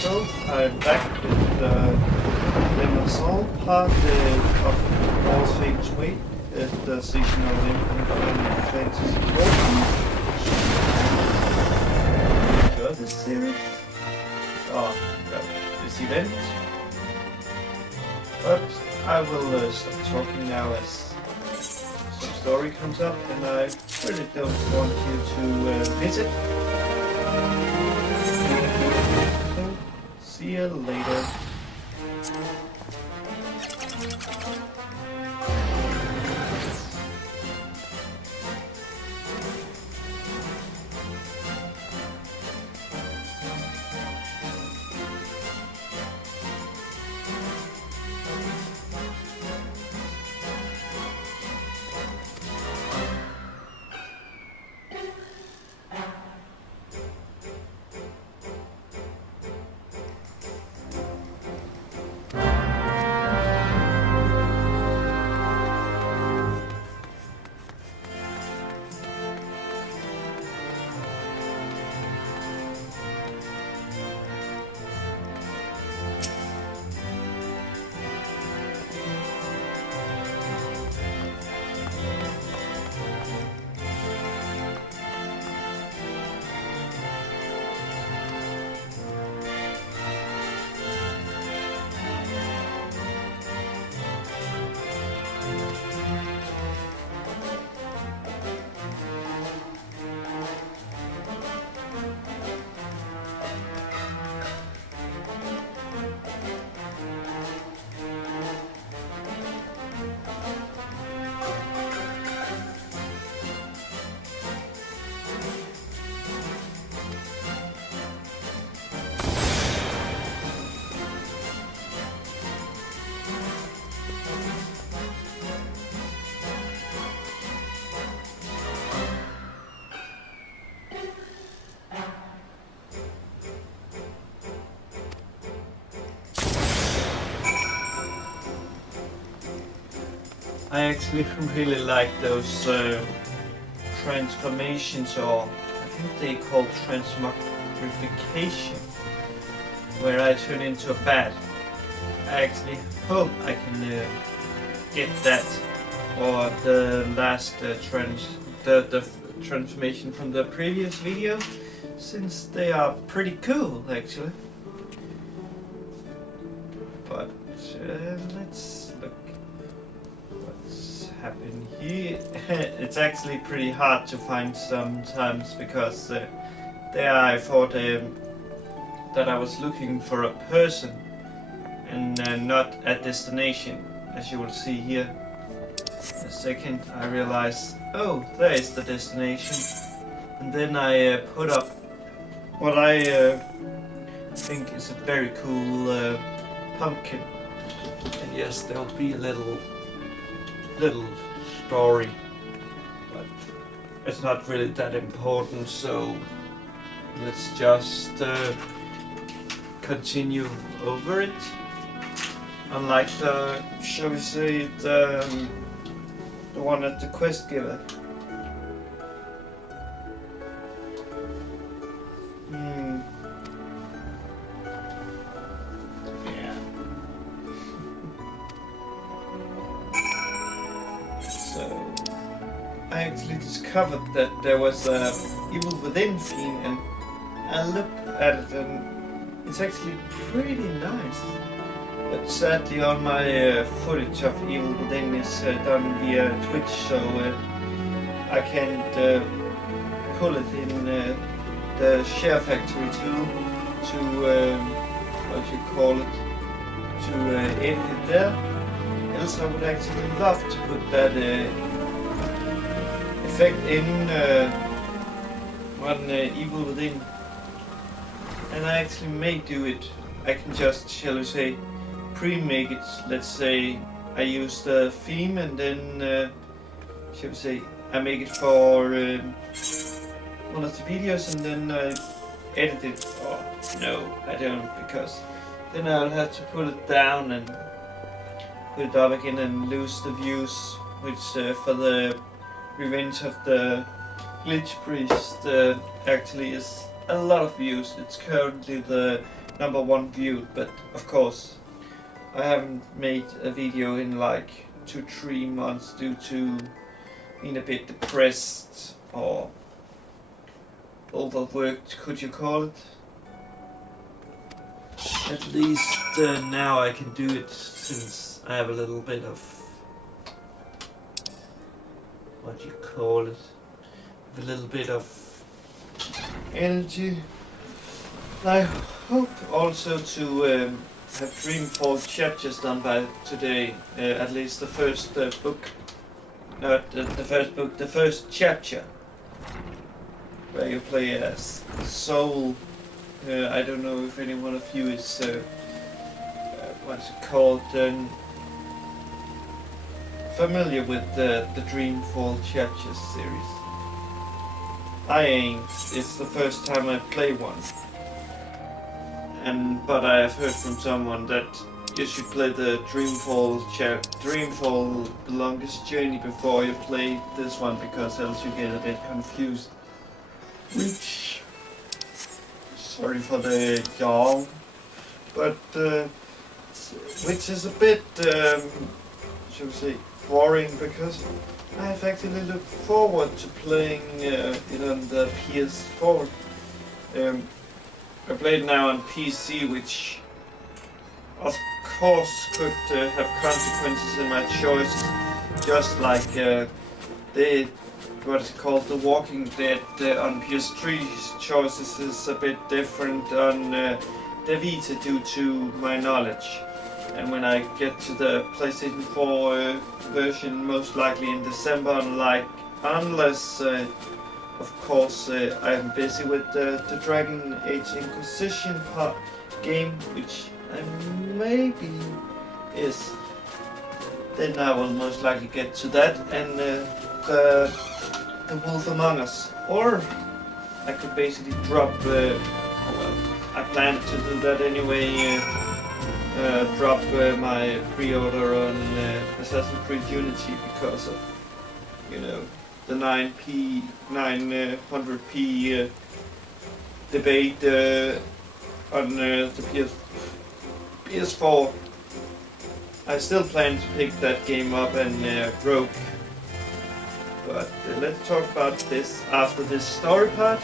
So I'm back with the Limsa part of All Saints Way at the seasonal event in Final Fantasy XIV. Enjoy this series. This event. But I will stop talking now as some story comes up and I really don't want you to miss it. So, see you later. I actually really like those transformations, or I think they call transmogrification, where I turn into a bat. I actually hope I can get that, or the last the transformation from the previous video, since they are pretty cool actually. But let's look what's happened here. It's actually pretty hard to find sometimes, because there I thought that I was looking for a person and not a destination, as you will see here. In a second I realized, oh, there is the destination, and then I put up what I think is a very cool pumpkin. And yes, there'll be a little story, but it's not really that important, so let's just continue over it. Unlike the, shall we say, the one at the quest giver. Yeah. So I actually discovered that there was a Evil Within theme, and I looked at it and it's actually pretty nice. But sadly all my footage of Evil Within is done via Twitch, so I can't pull it in the Share Factory tool to, what you call it, to edit it there. Else I would actually love to put that effect in on Evil Within. And I actually may do it. I can just, shall we say, pre-make it. Let's say I use the theme and then, shall we say, I make it for one of the videos and then I edit it. Oh, no, I don't, because then I'll have to put it down and put it up again and lose the views, which for the Revenge of the Glitch Priest actually is a lot of views. It's currently the #1 viewed, but of course I haven't made a video in like 2-3 months due to being a bit depressed or overworked, could you call it? At least now I can do it since I have a little bit of, what do you call it, a little bit of energy. I hope also to have Dreamfall chapters done by today, at least the first book, not the first book, the first chapter, where you play as Soul. I don't know if any one of you is, what's it called, familiar with the Dreamfall chapters series. I ain't. It's the first time I play one. But I have heard from someone that you should play the Dreamfall The Longest Journey before you play this one, because else you get a bit confused. Which, sorry for the yawn, but which is a bit, should we say, boring, because I have actually looked forward to playing it on the PS4. I play it now on PC, which of course could have consequences in my choices, just like what's it called, The Walking Dead on PS3's choices is a bit different on the Vita due to my knowledge. And when I get to the PlayStation 4 version, most likely in December, unless of course I'm busy with the Dragon Age Inquisition game, which maybe is, then I will most likely get to that, and the Wolf Among Us. Or I could basically drop, I plan to do that anyway, drop my pre-order on Assassin's Creed Unity because of, the 900p debate on the PS4. I still plan to pick that game up and Rogue. But let's talk about this after this story part.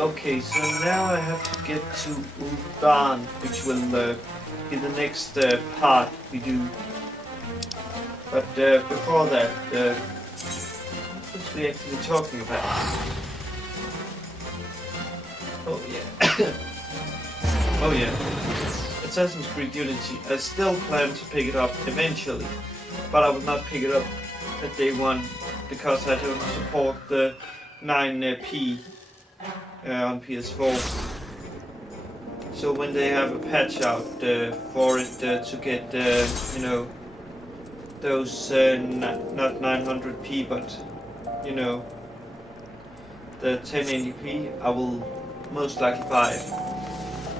Okay, so now I have to get to Uldan, which will be the next part we do. But before that, what was we actually talking about? Oh yeah. Oh yeah. Assassin's Creed Unity. I still plan to pick it up eventually, but I will not pick it up at day one because I don't support the 9p on PS4. So when they have a patch out for it to get, you know, those not 900p, but you know, the 1080p, I will most likely buy it.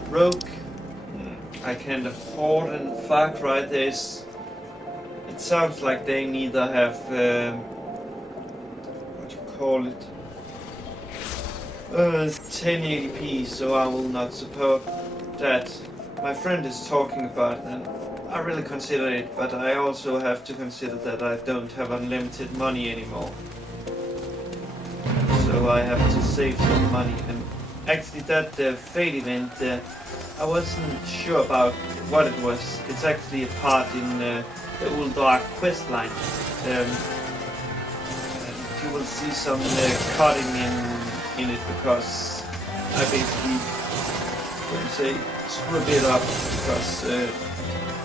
Rogue, I can't afford, and Far Cry, it sounds like they neither have what you call it, 1080p, so I will not support that. My friend is talking about it, and I really consider it, but I also have to consider that I don't have unlimited money anymore. So I have to save some money. And actually that Fate event, I wasn't sure about what it was. It's actually a part in the Uldark quest line. And you will see some cutting in it because I basically, screw a bit up because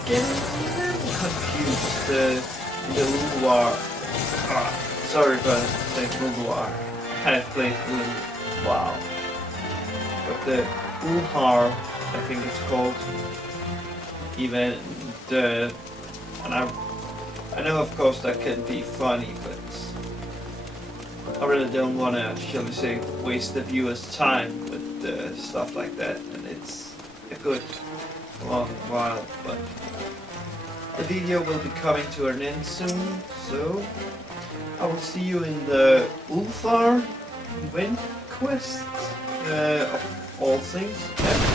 getting confused in the Ulduar. Sorry for saying Ulduar. I have played wow. But the Ulhar, I think it's called, even and I know of course that can be funny, but I really don't want to, shall we say, waste the viewer's time with stuff like that, and it's a good long while, but the video will be coming to an end soon, so I will see you in the Ulfar event quest, of all things. Yeah.